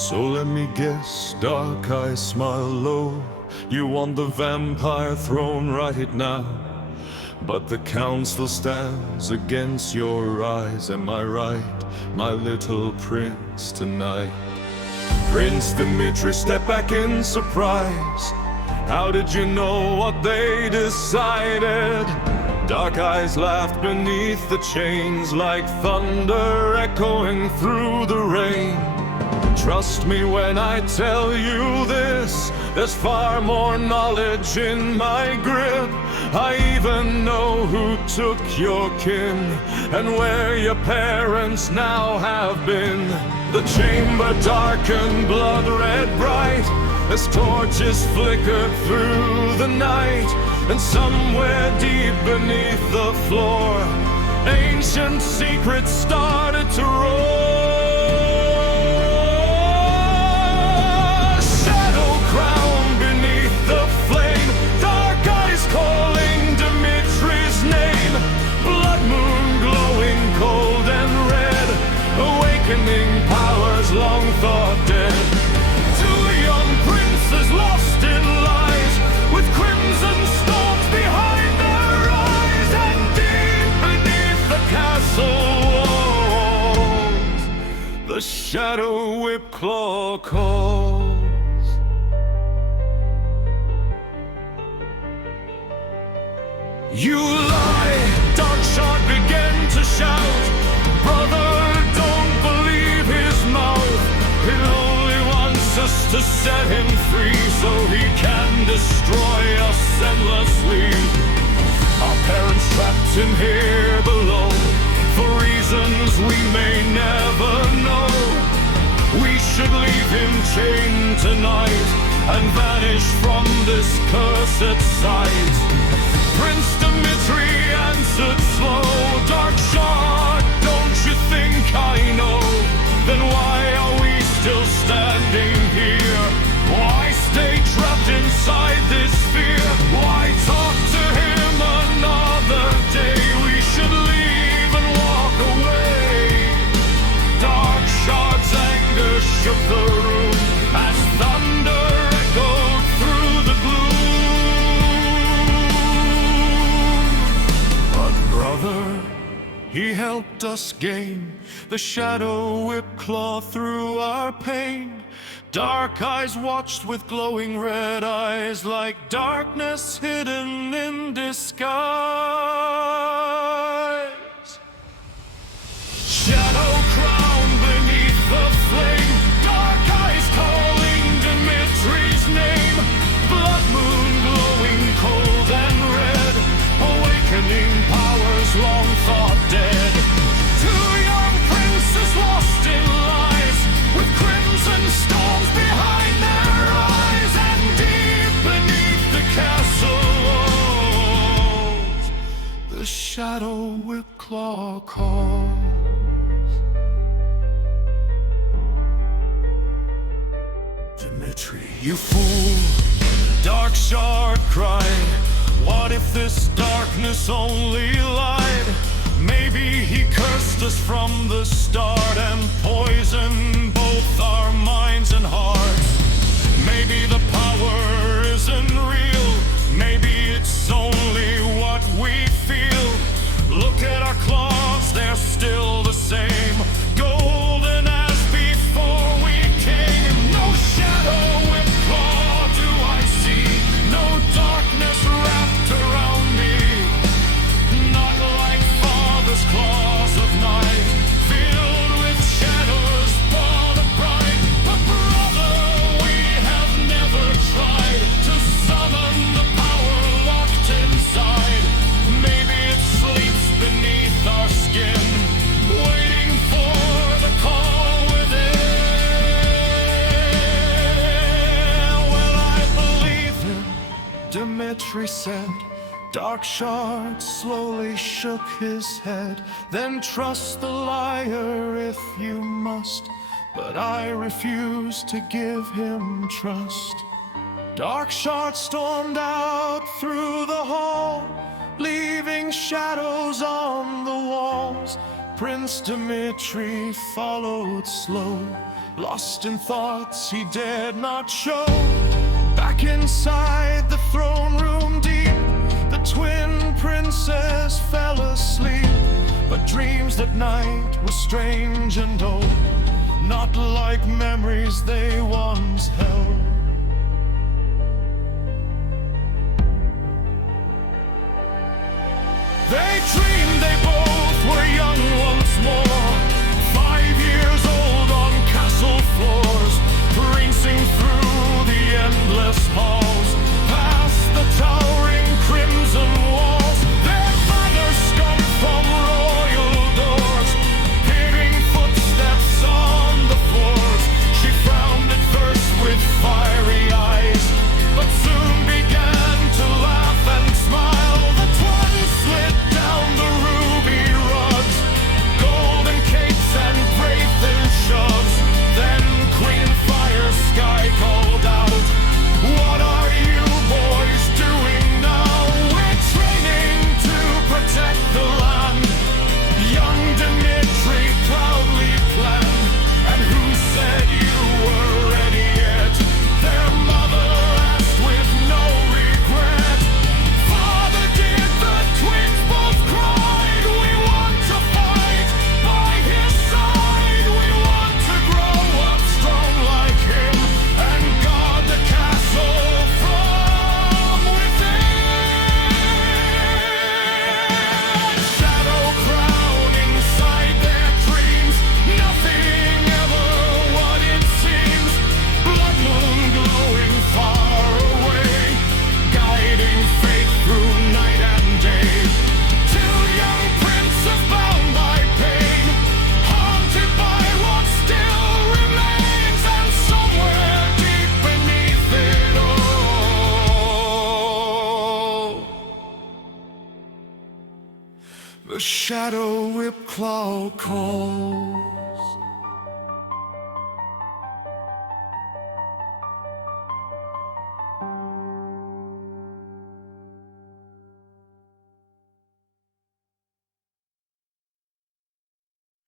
So let me guess, dark eyes smile low. You want the vampire throne right now, but the council stands against your eyes. Am I right, my little prince tonight? Prince Dimitri, step back in surprise. How did you know what they decided? Dark eyes laughed beneath the chains, like thunder echoing through the rain. Trust me when I tell you this, there's far more knowledge in my grip. I even know who took your kin and where your parents now have been. The chamber darkened, blood red bright, as torches flickered through the night. And somewhere deep beneath the floor, ancient secrets started to roar. Shadow crowned beneath the flame, dark eyes calling Dimitri's name. Blood moon glowing cold and red, awakening powers long thought dead. Two young princes lost in lies, with crimson storms behind their eyes. And deep beneath the castle walls, the shadow whip claw calls. You lie, dark shard began to shout. Brother, don't believe his mouth. He only wants us to set him free, so he can destroy us endlessly. Our parents trapped in here below, for reasons we may never know. We should leave him chained tonight and vanish from this cursed sight. Prince Dimitri answered slow, Dark Shard, don't you think I know? Then why are we still standing here? Why stay trapped inside this fear? Why talk to him another day? We should leave and walk away. Dark Shard's anger shook the room as thunder echoed through the gloom. But brother, he helped us gain the shadow whip claw through our pain. Dark eyes watched with glowing red eyes, like darkness hidden in disguise. Shadow crowned beneath the flame, dark eyes calling Dimitri's name. Blood moon glowing cold and red, awakening powers long thought dead. Two young princes lost in lies, with crimson storms behind their eyes. And deep beneath the castle walls, the shadow whip claw calls. Dimitri, you fool, Dark Shard cried. What if this darkness only lied? Maybe he cursed us from the start and poisoned both our minds and hearts. Maybe the power isn't real, maybe it's only what we feel. Look at our claws, they're still the same, golden as before we came. No shadow with claw do I see, no darkness wrapped around me. Not like father's claws of night, filled with shadows for the bright. But brother, we have never tried to summon the power locked inside. Maybe it sleeps beneath our skin, waiting for the call within. Well, I believe him, Dimitri said. Dark Shard slowly shook his head. Then trust the liar if you must, but I refuse to give him trust. Dark Shard stormed out through the hall, leaving shadows on the walls. Prince Dimitri followed slow, lost in thoughts he dared not show. Back inside the throne room deep, the twin princess fell asleep. But dreams that night were strange and old, not like memories they once held. They dreamed they both were young once more, 5 years old on castle floors, racing through the endless halls, past the towering crimson walls. Their father skulked from royal doors, hearing footsteps on the floors. She frowned at first with fiery eyes, but soon began to laugh and smile. The twins slid down the ruby rugs, golden capes and wreathen shoves. Then Queen Fire Sky called out, "What are you boys doing now?" "We're training to protect the land," young Dimitri proudly planned. "And who said you were ready yet?" their mother asked with no regret. "Father dear," the twins both cried, "we want to fight by his side. We want to grow up strong like him and guard the castle from within." Shadow crown inside their dreams, nothing ever what it seems. Blood moon glowing far away, guiding faith through night and day. Two young princes bound by pain, haunted by what still remains, and somewhere deep beneath it all, the shadow whip claw calls.